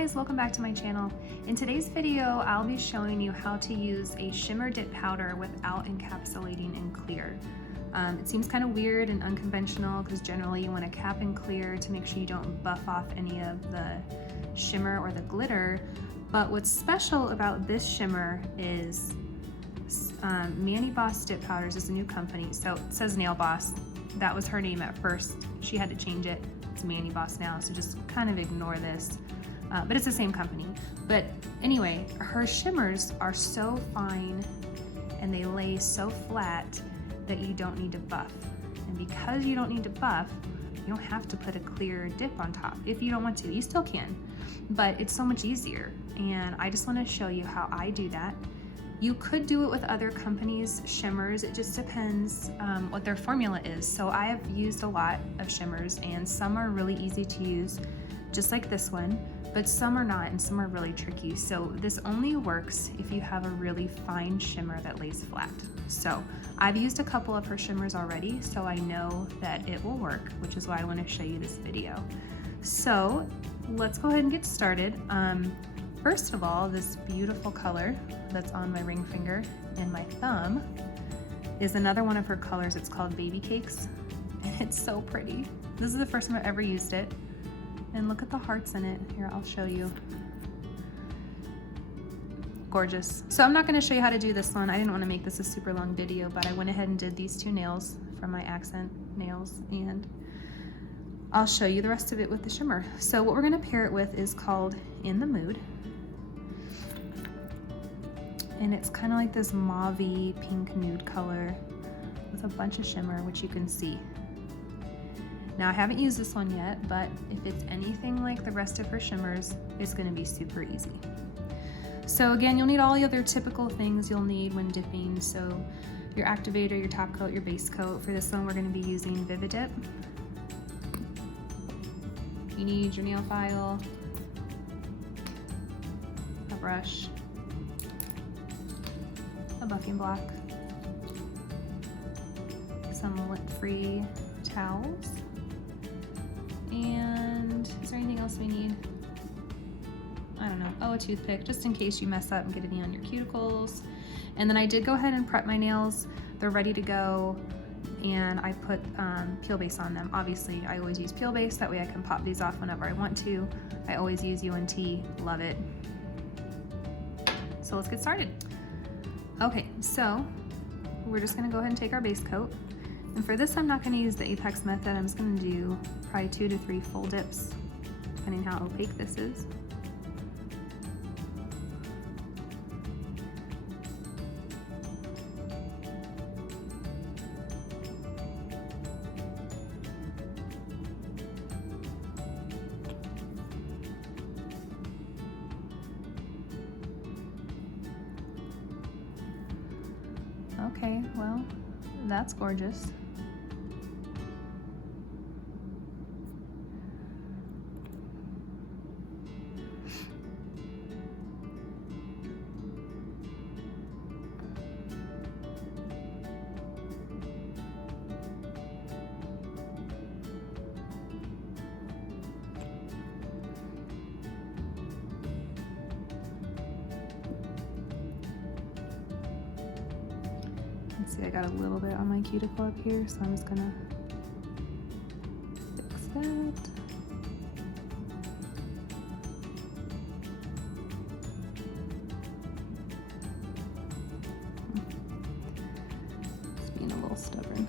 guys, welcome back to my channel. In today's video, I'll be showing you how to use a shimmer dip powder without encapsulating in clear. It seems kind of weird and unconventional because generally you want to cap and clear to make sure you don't buff off any of the shimmer or the glitter. But what's special about this shimmer is Manny Boss Dip Powders is a new company. So it says Nail Boss. That was her name at first. She had to change it. It's Manny Boss now, so just kind of ignore this. But it's the same company. But anyway, her shimmers are so fine and they lay so flat that you don't need to buff. And because you don't need to buff, you don't have to put a clear dip on top. If you don't want to, you still can, but it's so much easier. And I just want to show you how I do that. You could do it with other companies' shimmers. It just depends what their formula is. So I have used a lot of shimmers and some are really easy to use, just like this one, but some are not and some are really tricky. So this only works if you have a really fine shimmer that lays flat. So I've used a couple of her shimmers already, so I know that it will work, which is why I want to show you this video. So let's go ahead and get started. First of all, this beautiful color that's on my ring finger and my thumb is another one of her colors. It's called Baby Cakes, and it's so pretty. This is the first time I've ever used it. And look at the hearts in it. Here, I'll show you. Gorgeous. So I'm not gonna show you how to do this one. I didn't wanna make this a super long video, but I went ahead and did these two nails from my accent nails, and I'll show you the rest of it with the shimmer. So what we're gonna pair it with is called In the Mood. And it's kind of like this mauve-y pink nude color with a bunch of shimmer, which you can see. Now I haven't used this one yet, but if it's anything like the rest of her shimmers, it's gonna be super easy. So again, you'll need all the other typical things you'll need when dipping. So your activator, your top coat, your base coat. For this one, we're gonna be using Vivid Dip. You need your nail file, a brush, a buffing block, some lip-free towels, and is there anything else we need? I don't know. Oh, a toothpick, just in case you mess up and get any on your cuticles. And then I did go ahead and prep my nails. They're ready to go, and I put peel base on them. Obviously, I always use peel base, that way I can pop these off whenever I want to. I always use UNT, love it. So let's get started. Okay, so we're just gonna go ahead and take our base coat. And for this, I'm not gonna use the Apex method. I'm just gonna do probably 2 to 3 full dips, depending how opaque this is. Okay, well, that's gorgeous. See, I got a little bit on my cuticle up here, so I'm just gonna fix that. It's being a little stubborn.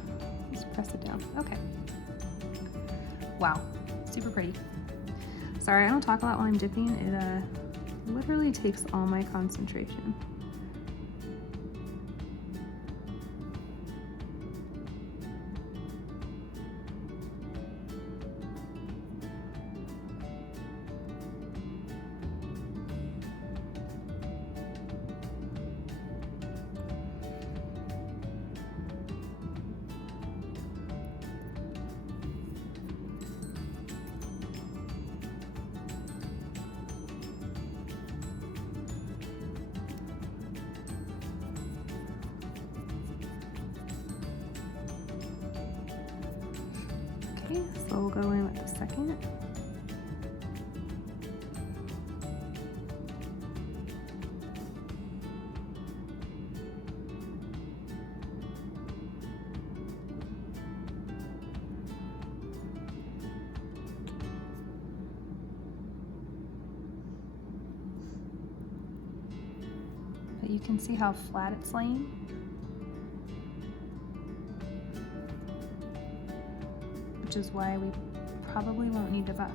Just press it down. Okay. Wow, super pretty. Sorry, I don't talk a lot while I'm dipping. It literally takes all my concentration. Okay, so we'll go in with the second. you can see how flat it's laying. Which is why we probably won't need to buff.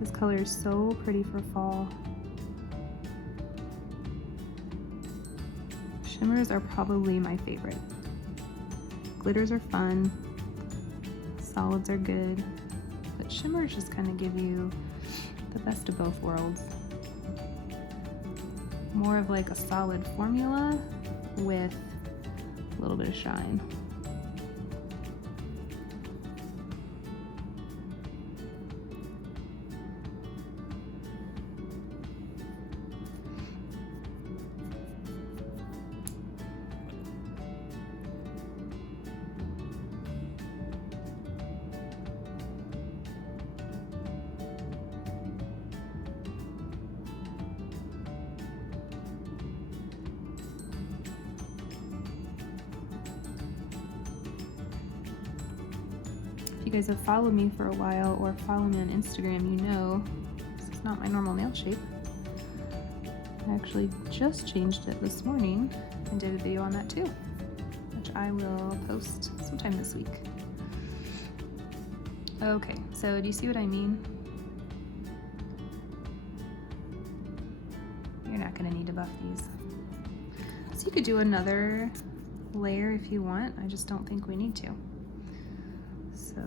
This color is so pretty for fall. Shimmers are probably my favorite. Glitters are fun, solids are good, but shimmers just kind of give you the best of both worlds. More of like a solid formula with a little bit of shine. If you guys have followed me for a while or follow me on Instagram, you know this is not my normal nail shape. I actually just changed it this morning and did a video on that too, which I will post sometime this week. Okay, so do you see what I mean? You're not gonna need to buff these. So you could do another layer if you want, I just don't think we need to. So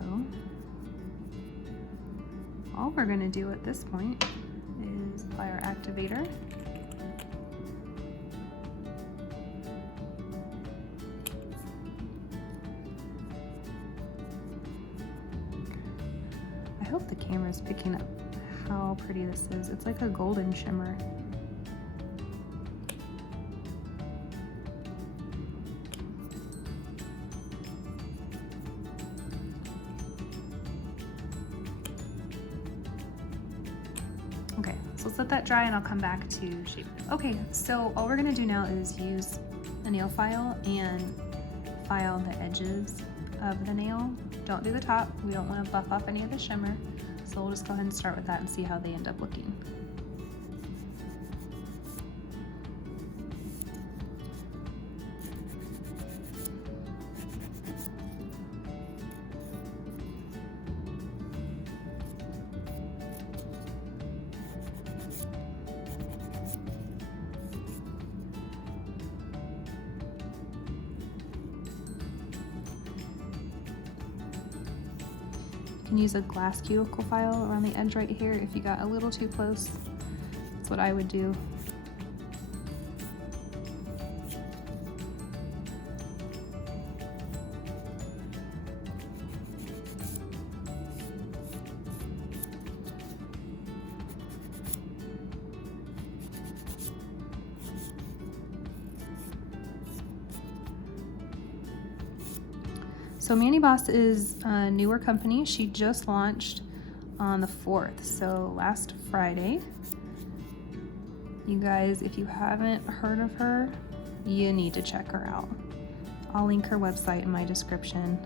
all we're going to do at this point is apply our activator. I hope the camera's picking up how pretty this is. It's like a golden shimmer. Okay, so let's let that dry and I'll come back to shape it. Okay, so all we're gonna do now is use a nail file and file the edges of the nail. Don't do the top, we don't wanna buff up any of the shimmer. So we'll just go ahead and start with that and see how they end up looking. You can use a glass cuticle file around the edge right here if you got a little too close. That's what I would do. So Mandy Boss is a newer company. She just launched on the 4th, so last Friday. You guys, if you haven't heard of her, you need to check her out. I'll link her website in my description.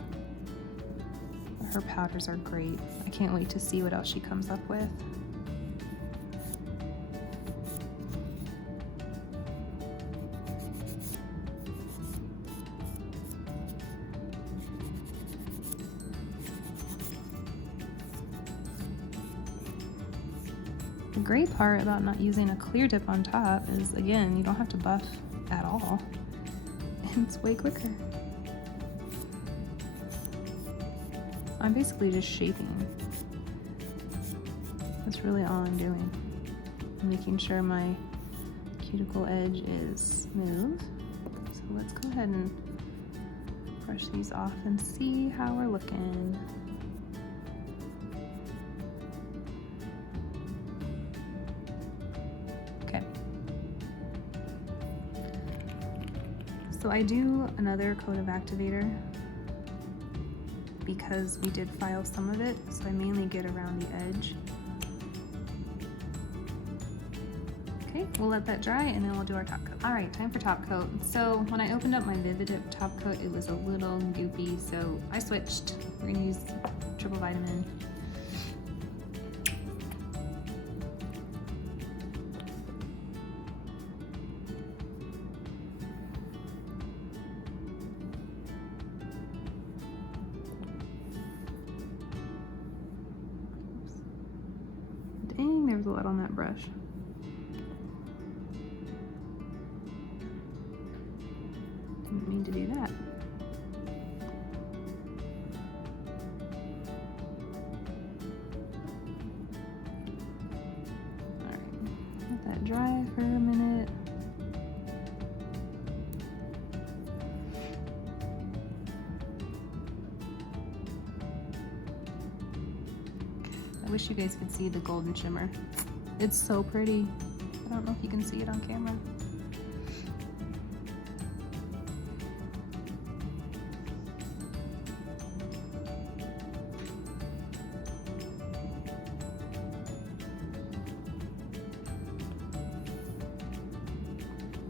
Her powders are great. I can't wait to see what else she comes up with. The great part about not using a clear dip on top is, again, you don't have to buff at all. And it's way quicker. I'm basically just shaping. That's really all I'm doing. I'm making sure my cuticle edge is smooth. So let's go ahead and brush these off and see how we're looking. So I do another coat of activator because we did file some of it, so I mainly get around the edge. Okay, Okay, we'll let that dry and then we'll do our top coat. All right, time for top coat. So when I opened up my Vivid Dip top coat, it was a little goopy, so I switched. We're gonna use triple vitamin. Dang, there was a lot on that brush. Didn't mean to do that. Alright, let that dry for a minute. I wish you guys could see the golden shimmer. It's so pretty. I don't know if you can see it on camera.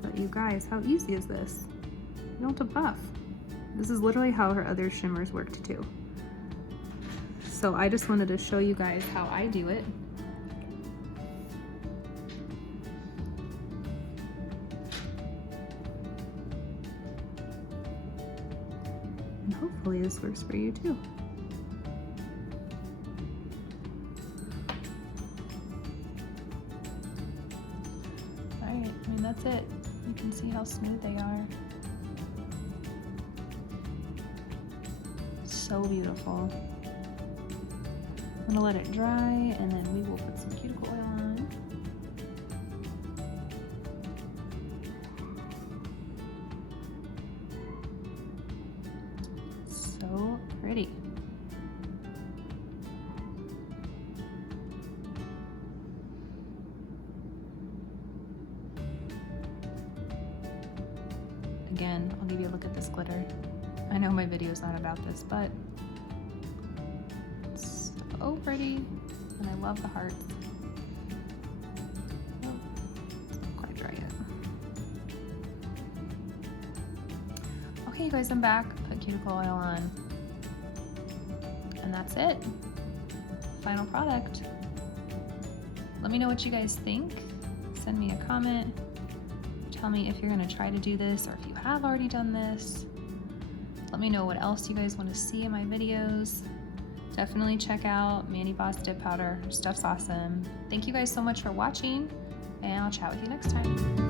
But you guys, how easy is this? You don't have to buff. This is literally how her other shimmers worked too. So I just wanted to show you guys how I do it. And hopefully this works for you too. All right, I mean, that's it. You can see how smooth they are. So beautiful. I'm gonna let it dry and then we will put some cuticle oil on. So pretty. Again, I'll give you a look at this glitter. I know my video's not about this, but it's so pretty, and I love the hearts. Oh, it's not quite dry yet. Okay, you guys, I'm back. Put cuticle oil on, and that's it. Final product. Let me know what you guys think. Send me a comment. Tell me if you're gonna try to do this or if you have already done this. Let me know what else you guys want to see in my videos. Definitely check out Mandy Boss Dip Powder. Her stuff's awesome. Thank you guys so much for watching, and I'll chat with you next time.